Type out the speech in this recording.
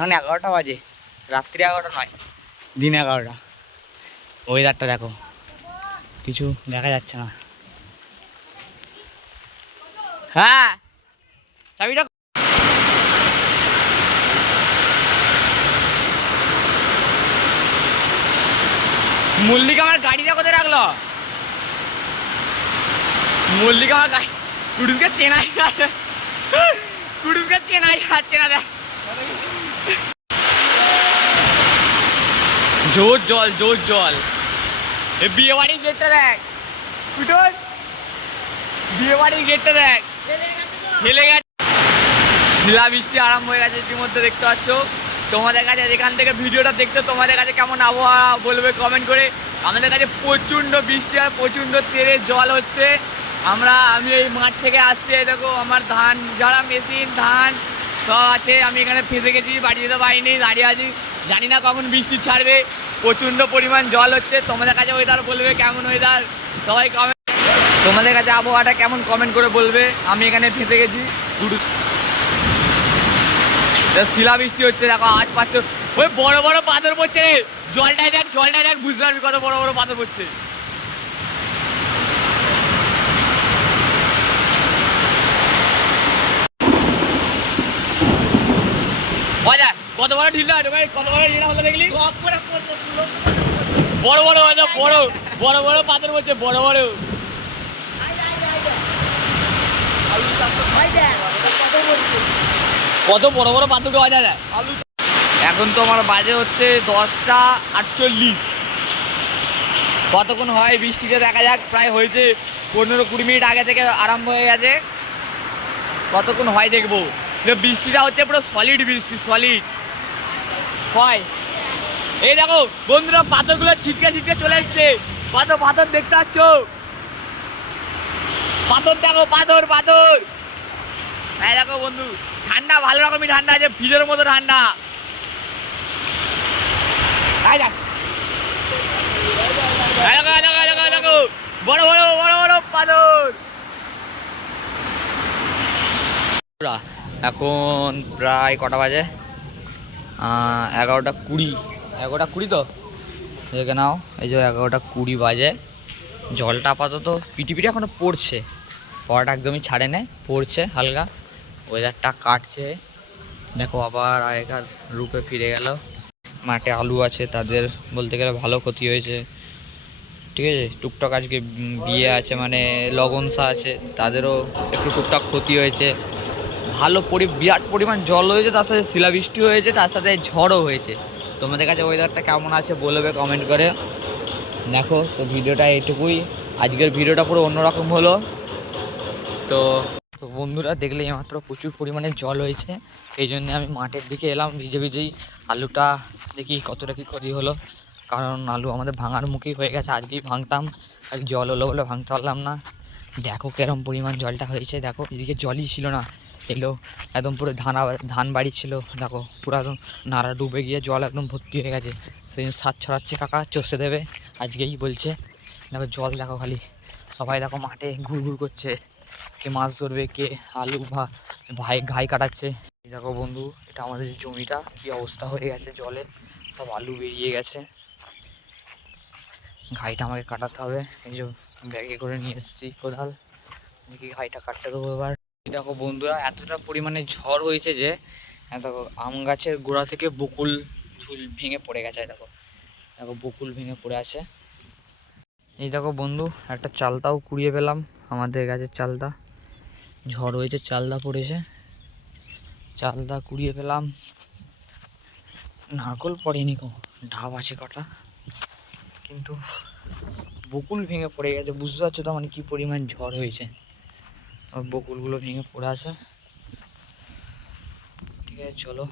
এখন 11টা বাজে, রাত্রি 11টা নয়, দিন 11টা। ওয়েদারটা দেখো, কিছু দেখা যাচ্ছে না। হ্যাঁ চাবিটা মল্লিকা আমার গাড়িটা কোথায় রাখলো? মল্লিকা আমার গাড়ি কুটুমকে চেনাই যাচ্ছে না। দেখ জোর জল এ বিয়ে বাড়ির গেটটা দেখ কুটুম, বিয়ে বাড়ির গেটটা দেখ হেলে গেছে। শিলা বৃষ্টি আরম্ভ হয়ে গেছে ইতিমধ্যে, দেখতে পাচ্ছ। তোমাদের কাছে যেখান থেকে ভিডিওটা দেখছো তোমাদের কাছে কেমন আবহাওয়া বলবে কমেন্ট করে। আমাদের কাছে প্রচণ্ড বৃষ্টি আর প্রচণ্ড তেরের জল হচ্ছে। আমি এই মাঠ থেকে আসছি, দেখো আমার ধান ঝাড়া মেশিন, ধান সব আছে। আমি এখানে ফেঁসে গেছি, বাড়ি যেতে পারিনি, দাঁড়িয়ে আছি, জানি না কখন বৃষ্টি ছাড়বে। প্রচণ্ড পরিমাণ জল হচ্ছে। তোমাদের কাছে ওয়েদার বলবে কেমন ওয়েদার, সবাই কমেন্ট। তোমাদের কাছে আবহাওয়াটা কেমন কমেন্ট করে বলবে। আমি এখানে ফেঁসে গেছি, শিলা বৃষ্টি হচ্ছে, দেখো আজ পাচ্ছ। ওই বড় বড় পাথর পড়ছে রে, জলটাই দেখ বুঝতে পারবি কত বড় বড় পাথর পড়ছে। কত বড় ঢিল ভাই, কত বড় ঢিলা হলো দেখলি, বড় বড় বড় বড় পাথর পড়ছে, বড় বড়। কত বড় বড় পাথর পাওয়া যায়। এখন তো আমার বাজে হচ্ছে 10টা 48। কতক্ষণ হয় বৃষ্টিতে দেখা যাক। প্রায় হয়েছে 15-20 মিনিট আগে থেকে আরম্ভ হয়ে গেছে। কতক্ষণ হয় দেখবো। বৃষ্টিটা হচ্ছে পুরো সলিড বৃষ্টি, সলিড হয়। এই দেখো বন্ধুরা, পাথরগুলো ছিটকে চলে এসছে। কত পাথর দেখতে পাচ্ছ, পাথর দেখো, পাথর। হ্যাঁ দেখো বন্ধু, ঠান্ডা ভালো রকমই ঠান্ডা আছে, ফ্রিজের মতো ঠান্ডা। দেখো বড় বড় পাথর। এখন প্রায় কটা বাজে, 11টা 20 তো দেখে নাও। এই যে 11টা 20 বাজে। জলটা আপাতত পিটি এখনো পড়ছে, পড়াটা একদমই ছাড়ে নেই, পড়ছে হালকা। ওয়েদারটা কাটছে, দেখো আবার আগেকার রূপে ফিরে গেল। মাঠে আলু আছে, তাদের বলতে গেলে ভালো ক্ষতি হয়েছে, ঠিক আছে। টুকটাক আজকে বিয়ে আছে, মানে লগনসা আছে, তাদেরও একটু টুকটাক ক্ষতি হয়েছে। বিরাট পরিমাণ জল হয়েছে, তার সাথে শিলাবৃষ্টি হয়েছে, তার সাথে ঝড়ও হয়েছে। তোমাদের কাছে ওয়েদারটা কেমন আছে বলবে কমেন্ট করে। দেখো তো ভিডিওটা এইটুকুই, আজকের ভিডিওটা পুরো অন্যরকম হলো। তো বন্ধুরা দেখলে এইমাত্র প্রচুর পরিমাণে জল হয়েছে, সেই জন্য আমি মাঠের দিকে এলাম ভিজেই। আলুটা দেখি কতটা কী ক্ষতি হলো, কারণ আলু আমাদের ভাঙার মুখেই হয়ে গেছে। আজকেই ভাঙতাম, আজ জল হলো বলে ভাঙতে পারলাম না। দেখো কিরম পরিমাণ জলটা হয়েছে, দেখো এদিকে জলই ছিল না, এলো একদম পুরো ধান বাড়ি ছিল, দেখো পুরো একদম নাড়া ডুবে গিয়ে জল একদম ভর্তি হয়ে গেছে। সেই জন্য সাত ছড়াচ্ছে, কাকা চষে দেবে আজকেই বলছে। দেখো জল দেখো খালি, সবাই দেখো মাঠে ঘুরঘুর করছে, কে মাছ ধরবে, কে আলু ভাই ঘাই কাটাচ্ছে। দেখো বন্ধু, এটা আমাদের জমিটা কি অবস্থা হয়ে গেছে, জলে সব আলু বেরিয়ে গেছে। ঘাইটা আমাকে কাটাতে হবে, এই যে ব্যাগে করে নিয়ে এসেছি কোদাল, দেখি ঘাইটা কাটতে দেবো এবার। দেখো বন্ধুরা, এতটা পরিমাণে ঝড় হয়েছে যে দেখো আম গাছের গোড়া থেকে বকুল ঝুল ভেঙে পড়ে গেছে। দেখো বকুল ভেঙে পড়ে আছে। এই দেখো বন্ধু, একটা চালতাও কুড়িয়ে পেলাম, আমাদের গাছের চালতা। ঝড় হয়েছে, চালতা পড়েছে, চালতা কুড়িয়ে পেলাম। নারকল পড়েনি, ঢাব আছে কটা, কিন্তু বকুল ভেঙে পড়ে গেছে। বুঝতে পারছো তো মানে কি পরিমাণ ঝড় হয়েছে, বকুলগুলো ভেঙে পড়ে আছে। ঠিক আছে চলো।